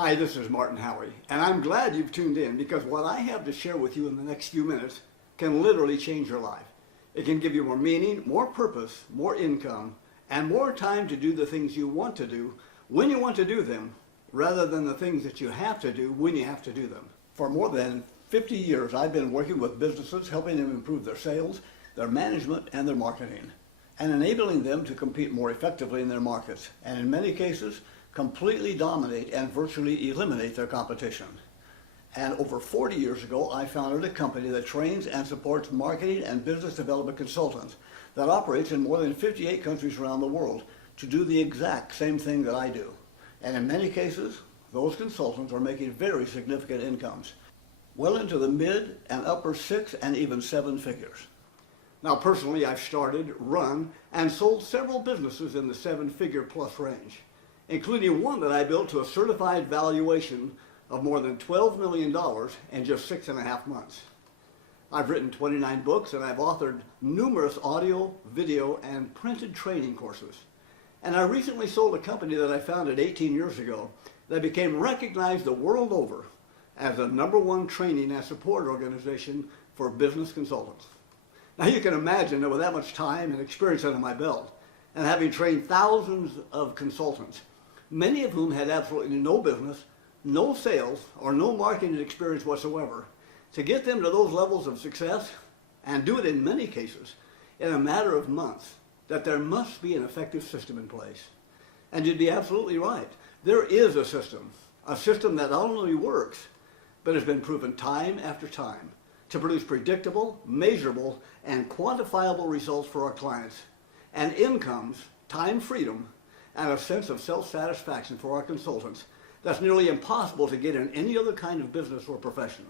Hi, this is Martin Howie, and I'm glad you've tuned in because what I have to share with you in the next few minutes can literally change your life. It can give you more meaning, more purpose, more income, and more time to do the things you want to do when you want to do them, rather than the things that you have to do when you have to do them. For more than 50 years, I've been working with businesses, helping them improve their sales, their management, and their marketing, and enabling them to compete more effectively in their markets, and in many cases, completely dominate and virtually eliminate their competition. And over 40 years ago, I founded a company that trains and supports marketing and business development consultants that operates in more than 58 countries around the world to do the exact same thing that I do. And in many cases, those consultants are making very significant incomes, well into the mid and upper 6 and even 7 figures. Now personally, I've started, run, and sold several businesses in the 7-figure plus range, including one that I built to a certified valuation of more than $12 million in just 6.5 months. I've written 29 books and I've authored numerous audio, video, and printed training courses. And I recently sold a company that I founded 18 years ago that became recognized the world over as the #1 training and support organization for business consultants. Now you can imagine that with that much time and experience under my belt, and having trained thousands of consultants, many of whom had absolutely no business, no sales, or no marketing experience whatsoever, to get them to those levels of success, and do it in many cases in a matter of months, that there must be an effective system in place. And you'd be absolutely right. There is a system that not only works, but has been proven time after time to produce predictable, measurable, and quantifiable results for our clients, and incomes, time freedom, and a sense of self-satisfaction for our consultants that's nearly impossible to get in any other kind of business or profession.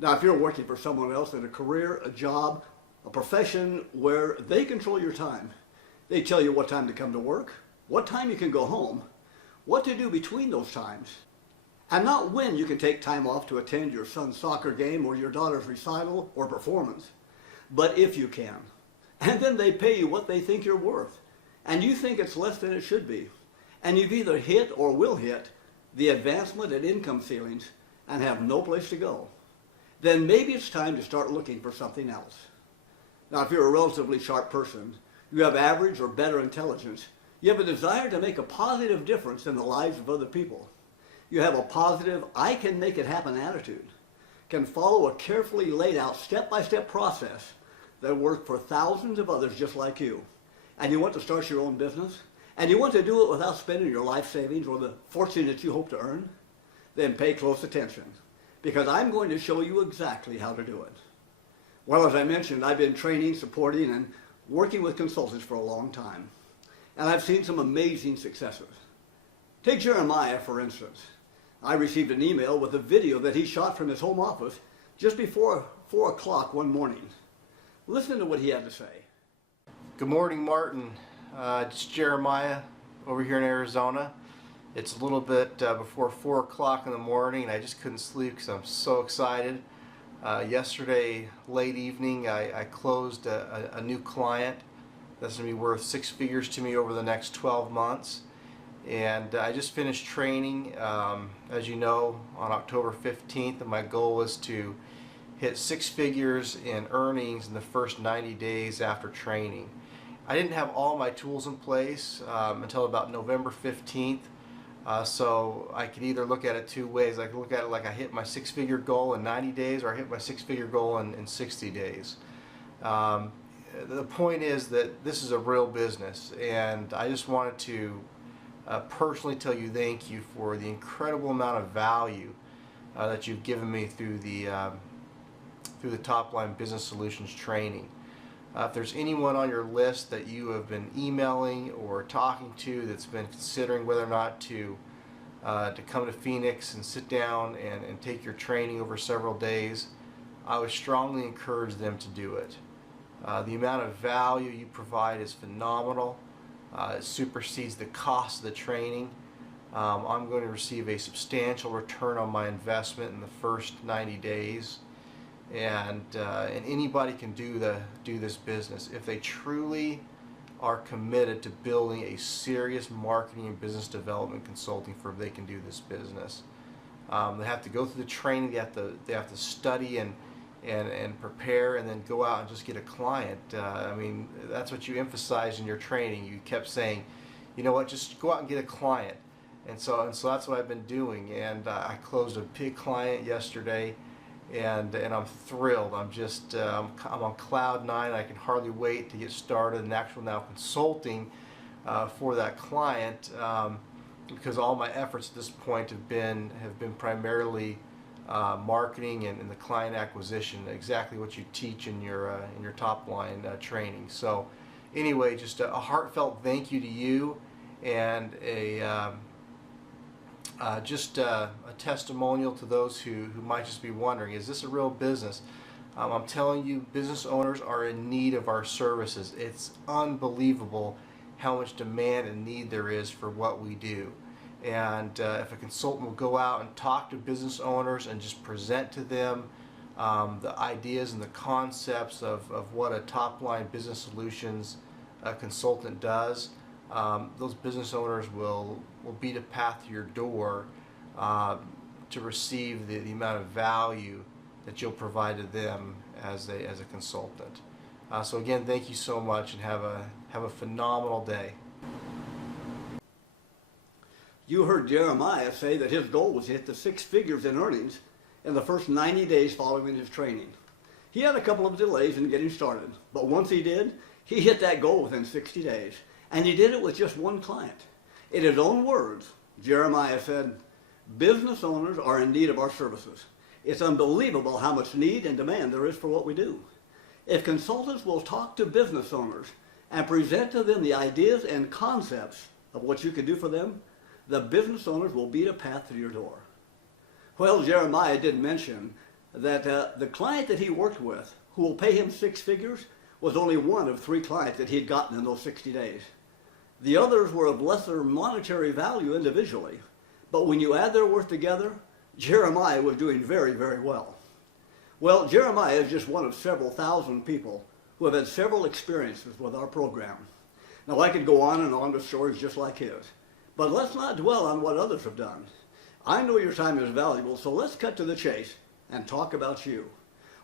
Now, if you're working for someone else in a career, a job, a profession where they control your time, they tell you what time to come to work, what time you can go home, what to do between those times, and not when you can take time off to attend your son's soccer game or your daughter's recital or performance, but if you can. And then they pay you what they think you're worth, and you think it's less than it should be, and you've either hit or will hit the advancement and income ceilings and have no place to go, then maybe it's time to start looking for something else. Now, if you're a relatively sharp person, you have average or better intelligence, you have a desire to make a positive difference in the lives of other people, you have a positive, I can make it happen attitude, can follow a carefully laid out step-by-step process that worked for thousands of others just like you, and you want to start your own business, and you want to do it without spending your life savings or the fortune that you hope to earn, then pay close attention, because I'm going to show you exactly how to do it. Well, as I mentioned, I've been training, supporting, and working with consultants for a long time, and I've seen some amazing successes. Take Jeremiah, for instance. I received an email with a video that he shot from his home office just before 4 o'clock one morning. Listen to what he had to say. Good morning, Martin. It's Jeremiah over here in Arizona. It's a little bit before 4 o'clock in the morning, and I just couldn't sleep because I'm so excited. Yesterday, late evening, I closed a new client that's going to be worth 6 figures to me over the next 12 months. And I just finished training, as you know, on October 15th, and my goal was to hit 6 figures in earnings in the first 90 days after training. I didn't have all my tools in place until about November 15th, so I could either look at it two ways. I could look at it like I hit my 6-figure goal in 90 days, or I hit my 6-figure goal in 60 days. The point is that this is a real business, and I just wanted to personally tell you thank you for the incredible amount of value that you've given me through the Top Line Business Solutions training. If there's anyone on your list that you have been emailing or talking to that's been considering whether or not to come to Phoenix and sit down and take your training over several days, I would strongly encourage them to do it. The amount of value you provide is phenomenal. It supersedes the cost of the training. I'm going to receive a substantial return on my investment in the first 90 days. And anybody can do this business if they truly are committed to building a serious marketing and business development consulting firm. They can do this business. They have to go through the training. They have to study and prepare, and then go out and just get a client. I mean, that's what you emphasized in your training. You kept saying, you know what, just go out and get a client. And so that's what I've been doing. And I closed a big client yesterday, and I'm thrilled. I'm just I'm on cloud nine. I can hardly wait to get started in actual now consulting for that client, because all my efforts at this point have been primarily marketing and the client acquisition, exactly what you teach in your top line training. So anyway, just a heartfelt thank you to you, and just a testimonial to those who might just be wondering, is this a real business? I'm telling you, business owners are in need of our services. It's unbelievable how much demand and need there is for what we do. And if a consultant will go out and talk to business owners and just present to them the ideas and the concepts of what a top-line business solutions consultant does, those business owners will beat a path to your door to receive the amount of value that you'll provide to them as a consultant. So again, thank you so much, and have a phenomenal day. You heard Jeremiah say that his goal was to hit the 6 figures in earnings in the first 90 days following his training. He had a couple of delays in getting started, but once he did, he hit that goal within 60 days. And he did it with just one client. In his own words, Jeremiah said, "Business owners are in need of our services. It's unbelievable how much need and demand there is for what we do. If consultants will talk to business owners and present to them the ideas and concepts of what you can do for them, the business owners will beat a path to your door." Well, Jeremiah did mention that the client that he worked with, who will pay him 6 figures, was only one of 3 clients that he'd gotten in those 60 days. The others were of lesser monetary value individually, but when you add their worth together, Jeremiah was doing very, very well. Well, Jeremiah is just one of several thousand people who have had several experiences with our program. Now, I could go on and on with stories just like his, but let's not dwell on what others have done. I know your time is valuable, so let's cut to the chase and talk about you.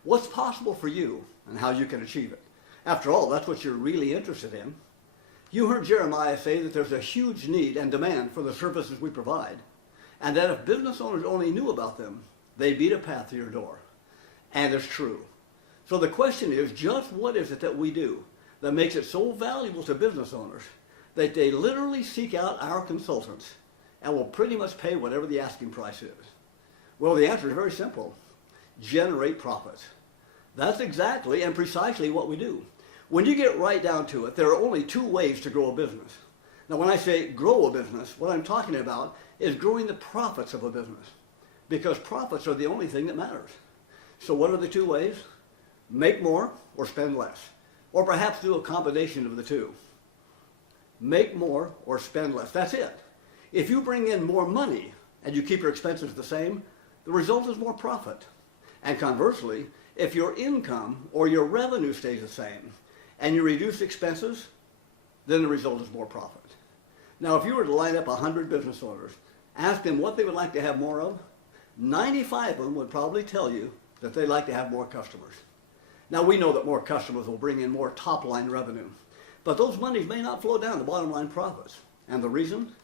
What's possible for you and how you can achieve it? After all, that's what you're really interested in. You heard Jeremiah say that there's a huge need and demand for the services we provide, and that if business owners only knew about them, they'd beat a path to your door. And it's true. So the question is, just what is it that we do that makes it so valuable to business owners that they literally seek out our consultants and will pretty much pay whatever the asking price is? Well, the answer is very simple. Generate profits. That's exactly and precisely what we do. When you get right down to it, there are only 2 ways to grow a business. Now, when I say grow a business, what I'm talking about is growing the profits of a business, because profits are the only thing that matters. So what are the 2 ways? Make more or spend less, or perhaps do a combination of the 2. Make more or spend less. That's it. If you bring in more money and you keep your expenses the same, the result is more profit. And conversely, if your income or your revenue stays the same and you reduce expenses, then the result is more profit. Now, if you were to line up 100 business owners, ask them what they would like to have more of, 95 of them would probably tell you that they'd like to have more customers. Now, we know that more customers will bring in more top-line revenue, but those monies may not flow down to bottom-line profits. And the reason?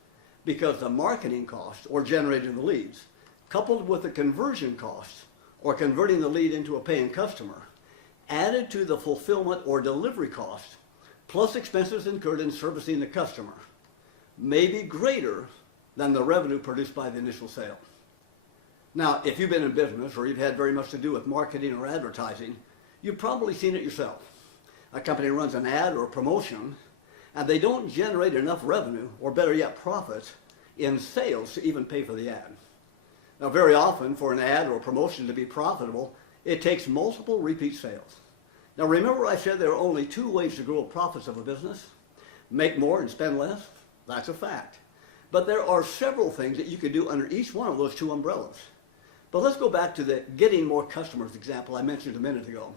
Because the marketing cost, or generating the leads, coupled with the conversion costs, or converting the lead into a paying customer, added to the fulfillment or delivery cost, plus expenses incurred in servicing the customer, may be greater than the revenue produced by the initial sale. Now, if you've been in business or you've had very much to do with marketing or advertising, you've probably seen it yourself. A company runs an ad or promotion, and they don't generate enough revenue, or better yet, profits, in sales to even pay for the ad. Now, very often, for an ad or promotion to be profitable, it takes multiple repeat sales. Now, remember I said there are only 2 ways to grow profits of a business? Make more and spend less? That's a fact. But there are several things that you could do under each one of those 2 umbrellas. But let's go back to the getting more customers example I mentioned a minute ago.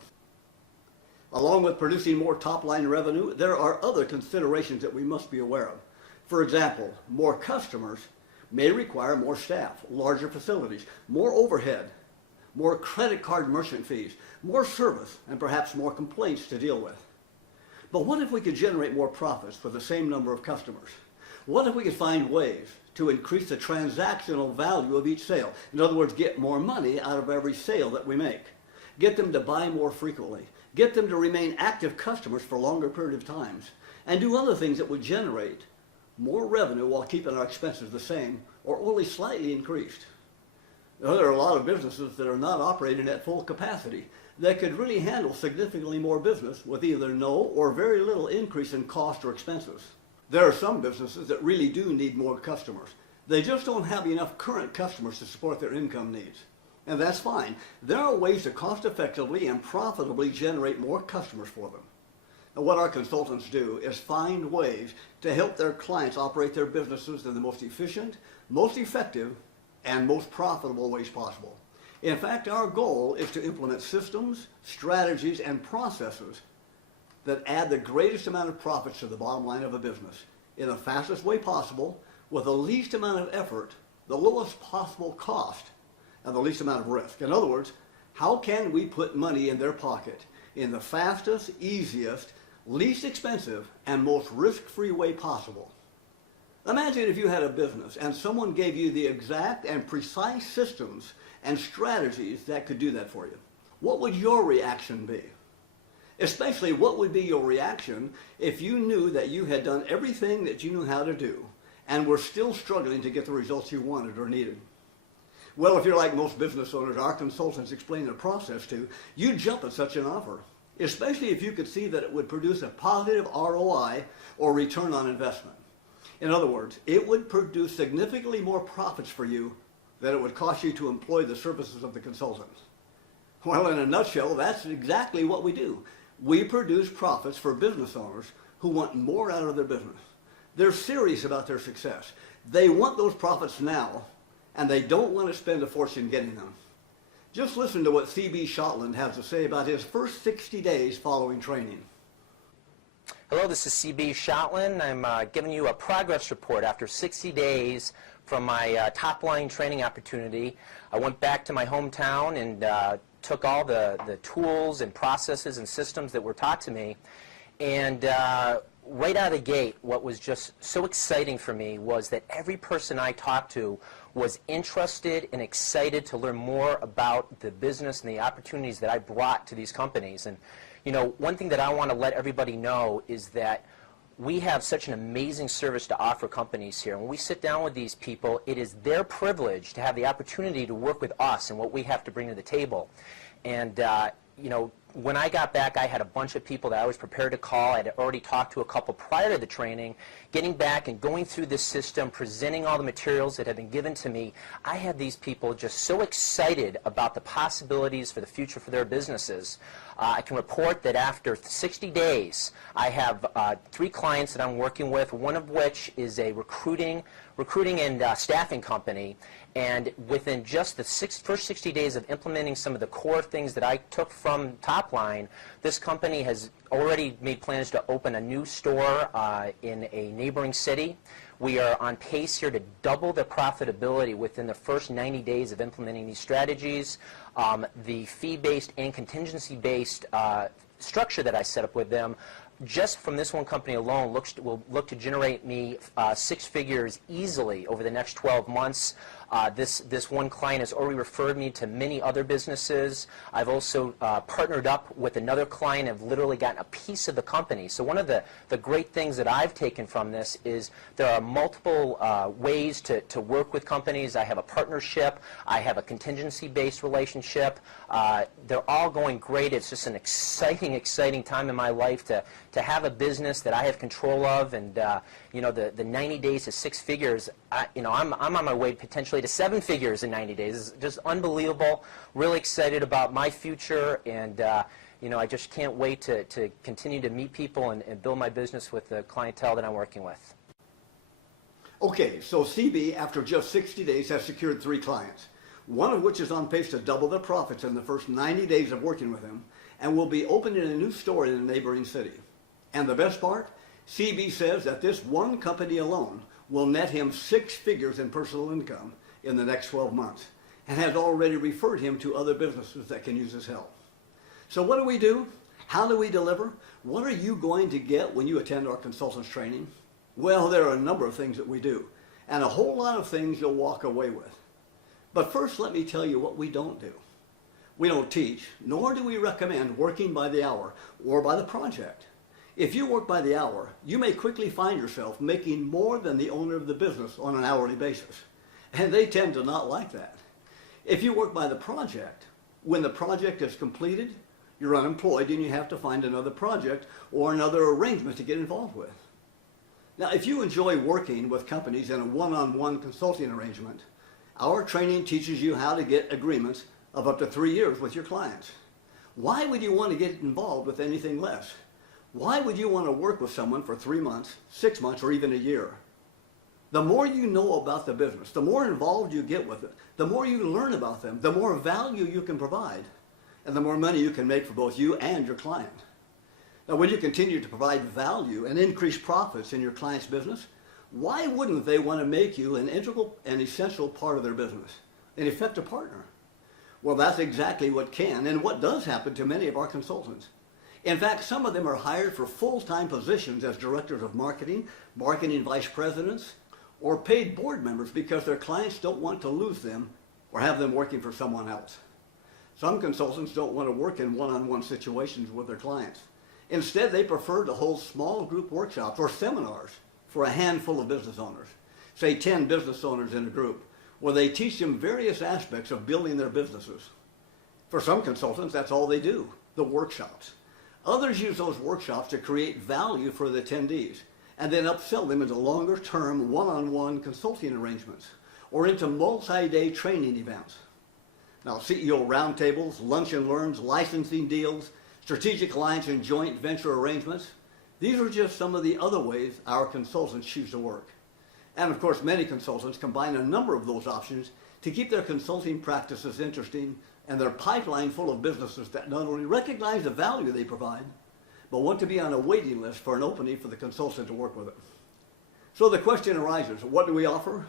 Along with producing more top-line revenue, there are other considerations that we must be aware of. For example, more customers may require more staff, larger facilities, more overhead, more credit card merchant fees, more service, and perhaps more complaints to deal with. But what if we could generate more profits for the same number of customers? What if we could find ways to increase the transactional value of each sale? In other words, get more money out of every sale that we make. Get them to buy more frequently. Get them to remain active customers for longer period of times. And do other things that would generate more revenue while keeping our expenses the same or only slightly increased. Now, there are a lot of businesses that are not operating at full capacity that could really handle significantly more business with either no or very little increase in cost or expenses. There are some businesses that really do need more customers. They just don't have enough current customers to support their income needs. And that's fine. There are ways to cost effectively and profitably generate more customers for them. And what our consultants do is find ways to help their clients operate their businesses in the most efficient, most effective, and most profitable ways possible. In fact, our goal is to implement systems, strategies, and processes that add the greatest amount of profits to the bottom line of a business in the fastest way possible, with the least amount of effort, the lowest possible cost, and the least amount of risk. In other words, how can we put money in their pocket in the fastest, easiest, least expensive, and most risk-free way possible? Imagine if you had a business and someone gave you the exact and precise systems and strategies that could do that for you. What would your reaction be? Especially, what would be your reaction if you knew that you had done everything that you knew how to do and were still struggling to get the results you wanted or needed? Well, if you're like most business owners our consultants explain the process to, you'd jump at such an offer, especially if you could see that it would produce a positive ROI or return on investment. In other words, it would produce significantly more profits for you than it would cost you to employ the services of the consultants. Well, in a nutshell, that's exactly what we do. We produce profits for business owners who want more out of their business. They're serious about their success. They want those profits now, and they don't want to spend a fortune getting them. Just listen to what C.B. Shotland has to say about his first 60 days following training. Hello, this is C.B. Shotland. I'm giving you a progress report after 60 days from my top-line training opportunity. I went back to my hometown and took all the tools and processes and systems that were taught to me. And right out of the gate, what was just so exciting for me was that every person I talked to was interested and excited to learn more about the business and the opportunities that I brought to these companies. And you know, one thing that I want to let everybody know is that we have such an amazing service to offer companies here. When we sit down with these people, it is their privilege to have the opportunity to work with us and what we have to bring to the table. And you know, when I got back, I had a bunch of people that I was prepared to call. I had already talked to a couple prior to the training. Getting back and going through this system, presenting all the materials that had been given to me, I had these people just so excited about the possibilities for the future for their businesses. I can report that after 60 days, I have 3 clients that I'm working with, one of which is a recruiting and staffing company. And within just the first 60 days of implementing some of the core things that I took from Topline, this company has already made plans to open a new store in a neighboring city. We are on pace here to double the profitability within the first 90 days of implementing these strategies. The fee-based and contingency-based structure that I set up with them, just from this one company alone, will look to generate me 6 figures easily over the next 12 months. This one client has already referred me to many other businesses. I've also partnered up with another client and have literally gotten a piece of the company. So one of the great things that I've taken from this is there are multiple ways to work with companies. I have a partnership. I have a contingency-based relationship. They're all going great. It's just an exciting time in my life to have a business that I have control of. And you know, the 90 days to 6 figures, I'm on my way potentially to 7 figures in 90 days. It's just unbelievable. Really excited about my future, and you know, I just can't wait to continue to meet people and build my business with the clientele that I'm working with. Okay, so CB, after just 60 days, has secured 3 clients, one of which is on pace to double their profits in the first 90 days of working with him, and will be opening a new store in a neighboring city. And the best part, CB says that this one company alone will net him 6 figures in personal income in the next 12 months and has already referred him to other businesses that can use his help. So what do we do? How do we deliver? What are you going to get when you attend our consultants training? Well, there are a number of things that we do, and a whole lot of things you'll walk away with. But first, let me tell you what we don't do. We don't teach, nor do we recommend working by the hour or by the project. If you work by the hour, you may quickly find yourself making more than the owner of the business on an hourly basis, and they tend to not like that. If you work by the project, when the project is completed, you're unemployed and you have to find another project or another arrangement to get involved with. Now, if you enjoy working with companies in a one-on-one consulting arrangement, our training teaches you how to get agreements of up to 3 years with your clients. Why would you want to get involved with anything less? Why would you want to work with someone for 3 months, 6 months, or even a year? The more you know about the business, the more involved you get with it, the more you learn about them, the more value you can provide, and the more money you can make for both you and your client. Now, when you continue to provide value and increase profits in your client's business, why wouldn't they want to make you an integral and essential part of their business, an effective partner? Well, that's exactly what can and what does happen to many of our consultants. In fact, some of them are hired for full-time positions as directors of marketing, marketing vice presidents, or paid board members because their clients don't want to lose them or have them working for someone else. Some consultants don't want to work in one-on-one situations with their clients. Instead, they prefer to hold small group workshops or seminars for a handful of business owners, say 10 business owners in a group, where they teach them various aspects of building their businesses. For some consultants, that's all they do, the workshops. Others use those workshops to create value for the attendees and then upsell them into longer-term one-on-one consulting arrangements or into multi-day training events. Now, CEO roundtables, lunch and learns, licensing deals, strategic alliance and joint venture arrangements, these are just some of the other ways our consultants choose to work. And of course, many consultants combine a number of those options to keep their consulting practices interesting and their pipeline full of businesses that not only recognize the value they provide, but want to be on a waiting list for an opening for the consultant to work with it. So the question arises, what do we offer?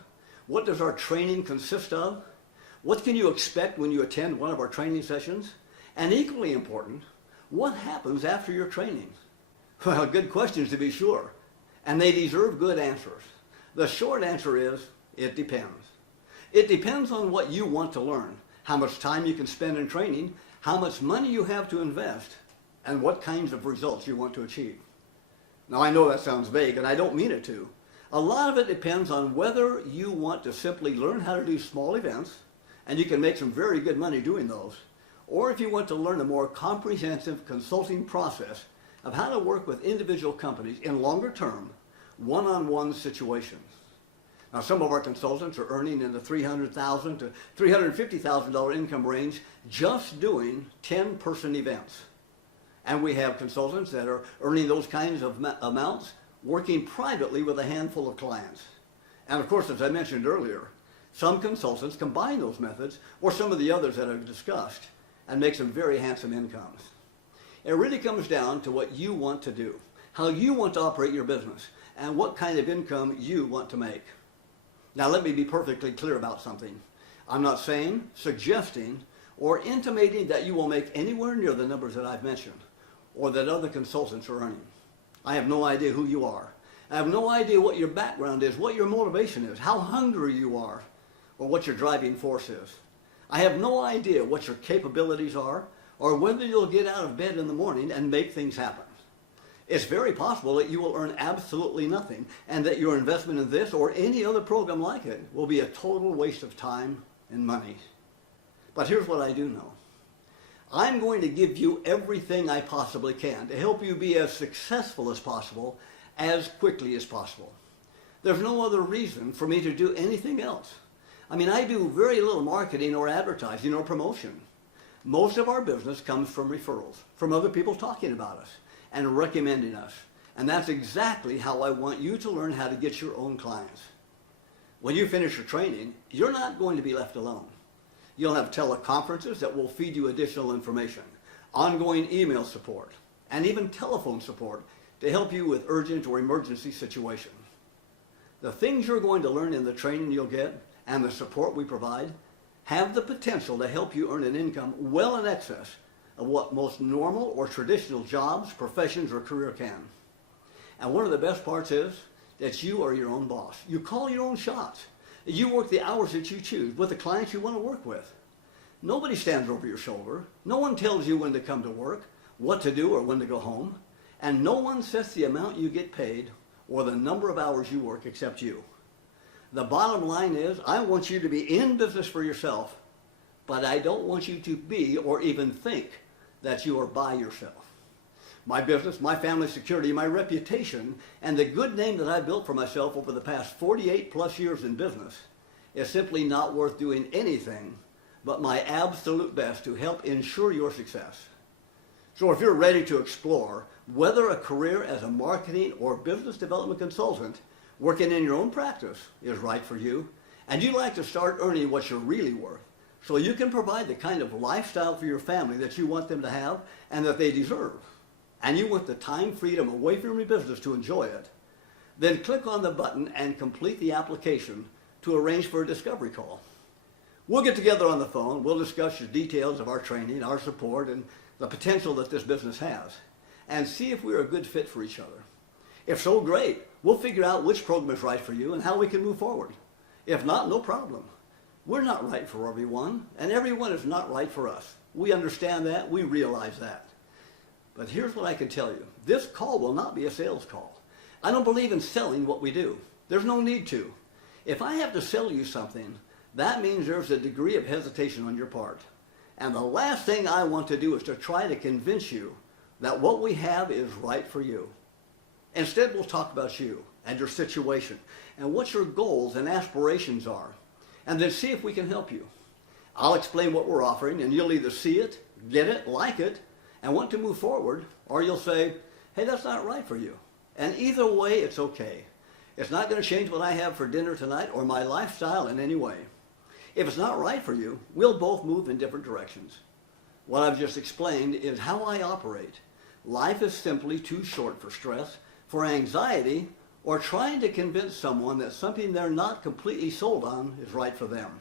What does our training consist of? What can you expect when you attend one of our training sessions? And equally important, what happens after your training? Well, good questions to be sure, and they deserve good answers. The short answer is, it depends. It depends on what you want to learn, how much time you can spend in training, how much money you have to invest, and what kinds of results you want to achieve. Now, I know that sounds vague, and I don't mean it to. A lot of it depends on whether you want to simply learn how to do small events, and you can make some very good money doing those, or if you want to learn a more comprehensive consulting process of how to work with individual companies in longer-term, one-on-one situations. Now, some of our consultants are earning in the $300,000 to $350,000 income range just doing 10-person events. And we have consultants that are earning those kinds of amounts working privately with a handful of clients. And of course, as I mentioned earlier, some consultants combine those methods or some of the others that I've discussed and make some very handsome incomes. It really comes down to what you want to do, how you want to operate your business, and what kind of income you want to make. Now, let me be perfectly clear about something. I'm not saying, suggesting, or intimating that you will make anywhere near the numbers that I've mentioned or that other consultants are earning. I have no idea who you are. I have no idea what your background is, what your motivation is, how hungry you are, or what your driving force is. I have no idea what your capabilities are or whether you'll get out of bed in the morning and make things happen. It's very possible that you will earn absolutely nothing and that your investment in this or any other program like it will be a total waste of time and money. But here's what I do know. I'm going to give you everything I possibly can to help you be as successful as possible, as quickly as possible. There's no other reason for me to do anything else. I mean, I do very little marketing or advertising or promotion. Most of our business comes from referrals, from other people talking about us and recommending us. And that's exactly how I want you to learn how to get your own clients. When you finish your training, you're not going to be left alone. You'll have teleconferences that will feed you additional information, ongoing email support, and even telephone support to help you with urgent or emergency situations. The things you're going to learn in the training you'll get and the support we provide have the potential to help you earn an income well in excess of what most normal or traditional jobs, professions, or career can. And one of the best parts is that you are your own boss. You call your own shots. You work the hours that you choose with the clients you want to work with. Nobody stands over your shoulder. No one tells you when to come to work, what to do, or when to go home. And no one sets the amount you get paid or the number of hours you work except you. The bottom line is, I want you to be in business for yourself, but I don't want you to be or even think that you are by yourself. My business, my family security, my reputation, and the good name that I built for myself over the past 48 plus years in business is simply not worth doing anything but my absolute best to help ensure your success. So if you're ready to explore whether a career as a marketing or business development consultant working in your own practice is right for you, and you'd like to start earning what you're really worth, so you can provide the kind of lifestyle for your family that you want them to have and that they deserve, and you want the time freedom away from your business to enjoy it, then click on the button and complete the application to arrange for a discovery call. We'll get together on the phone, we'll discuss the details of our training, our support, and the potential that this business has, and see if we're a good fit for each other. If so, great. We'll figure out which program is right for you and how we can move forward. If not, no problem. We're not right for everyone, and everyone is not right for us. We understand that, we realize that. But here's what I can tell you. This call will not be a sales call. I don't believe in selling what we do. There's no need to. If I have to sell you something, that means there's a degree of hesitation on your part. And the last thing I want to do is to try to convince you that what we have is right for you. Instead, we'll talk about you and your situation and what your goals and aspirations are, and then see if we can help you. I'll explain what we're offering, and you'll either see it, get it, like it, and want to move forward, or you'll say, hey, that's not right for you. And either way, it's okay. It's not going to change what I have for dinner tonight or my lifestyle in any way. If it's not right for you, we'll both move in different directions. What I've just explained is how I operate. Life is simply too short for stress, for anxiety, or trying to convince someone that something they're not completely sold on is right for them.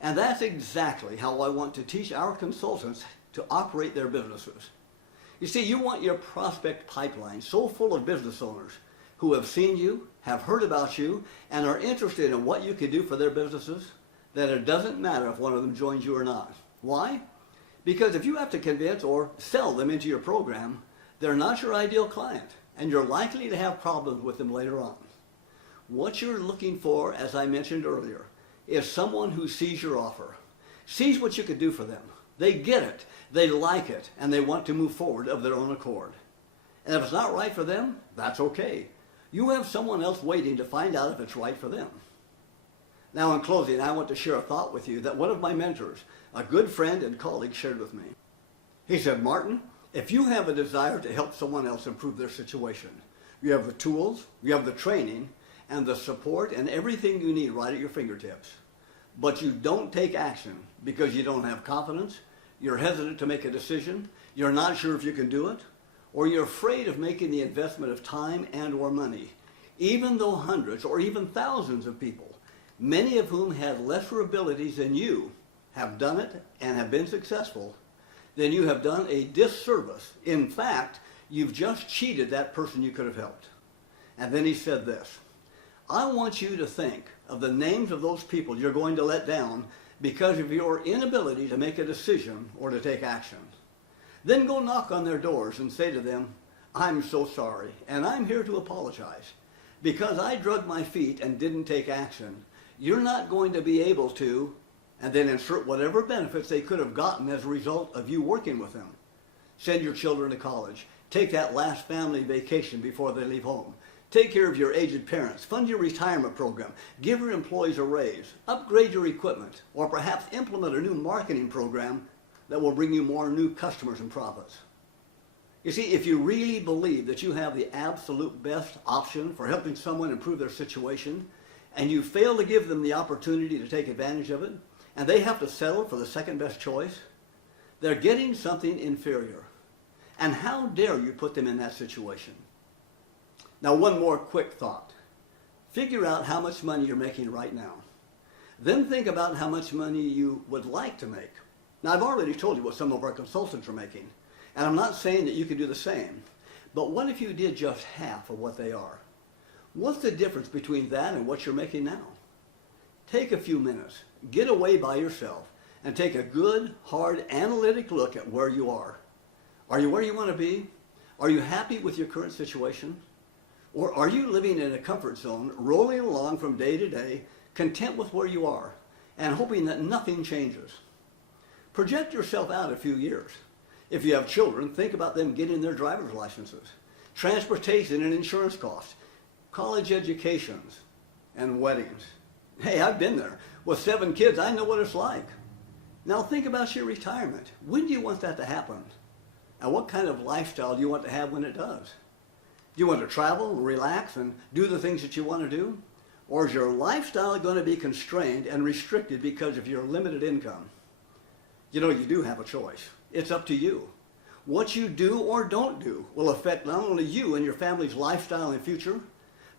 And that's exactly how I want to teach our consultants to operate their businesses. You see, you want your prospect pipeline so full of business owners who have seen you, have heard about you, and are interested in what you can do for their businesses, that it doesn't matter if one of them joins you or not. Why? Because if you have to convince or sell them into your program, they're not your ideal client, and you're likely to have problems with them later on. What you're looking for, as I mentioned earlier, is someone who sees your offer, sees what you could do for them. They get it, they like it, and they want to move forward of their own accord. And if it's not right for them, that's okay. You have someone else waiting to find out if it's right for them. Now, in closing, I want to share a thought with you that one of my mentors, a good friend and colleague, shared with me. He said, Martin, if you have a desire to help someone else improve their situation, you have the tools, you have the training, and the support and everything you need right at your fingertips. But you don't take action because you don't have confidence, you're hesitant to make a decision, you're not sure if you can do it, or you're afraid of making the investment of time and or money, even though hundreds or even thousands of people, many of whom have lesser abilities than you, have done it and have been successful, then you have done a disservice. In fact, you've just cheated that person you could have helped. And then he said this, I want you to think of the names of those people you're going to let down because of your inability to make a decision or to take action. Then go knock on their doors and say to them, I'm so sorry, and I'm here to apologize. Because I drug my feet and didn't take action, you're not going to be able to, and then insert whatever benefits they could have gotten as a result of you working with them. Send your children to college. Take that last family vacation before they leave home. Take care of your aged parents. Fund your retirement program. Give your employees a raise. Upgrade your equipment. Or perhaps implement a new marketing program that will bring you more new customers and profits. You see, if you really believe that you have the absolute best option for helping someone improve their situation, and you fail to give them the opportunity to take advantage of it, and they have to settle for the second best choice, They're getting something inferior. And how dare you put them in that situation? Now, one more quick thought. Figure out how much money you're making right now. Then think about how much money you would like to make. Now, I've already told you what some of our consultants are making, and I'm not saying that you could do the same. But what if you did just half of what they are? What's the difference between that and what you're making now? Take a few minutes, get away by yourself, and take a good, hard, analytic look at where you are. Are you where you want to be? Are you happy with your current situation? Or are you living in a comfort zone, rolling along from day to day, content with where you are, and hoping that nothing changes? Project yourself out a few years. If you have children, think about them getting their driver's licenses, transportation and insurance costs, college educations, and weddings. Hey, I've been there. With 7 kids, I know what it's like. Now think about your retirement. When do you want that to happen? And what kind of lifestyle do you want to have when it does? Do you want to travel, relax, and do the things that you want to do? Or is your lifestyle going to be constrained and restricted because of your limited income? You know, you do have a choice. It's up to you. What you do or don't do will affect not only you and your family's lifestyle and future,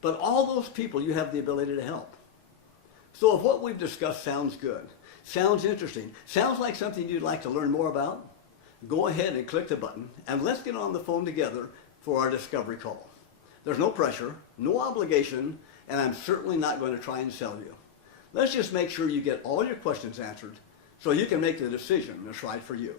but all those people you have the ability to help. So if what we've discussed sounds good, sounds interesting, sounds like something you'd like to learn more about, go ahead and click the button and let's get on the phone together for our discovery call. There's no pressure, no obligation, and I'm certainly not going to try and sell you. Let's just make sure you get all your questions answered so you can make the decision that's right for you.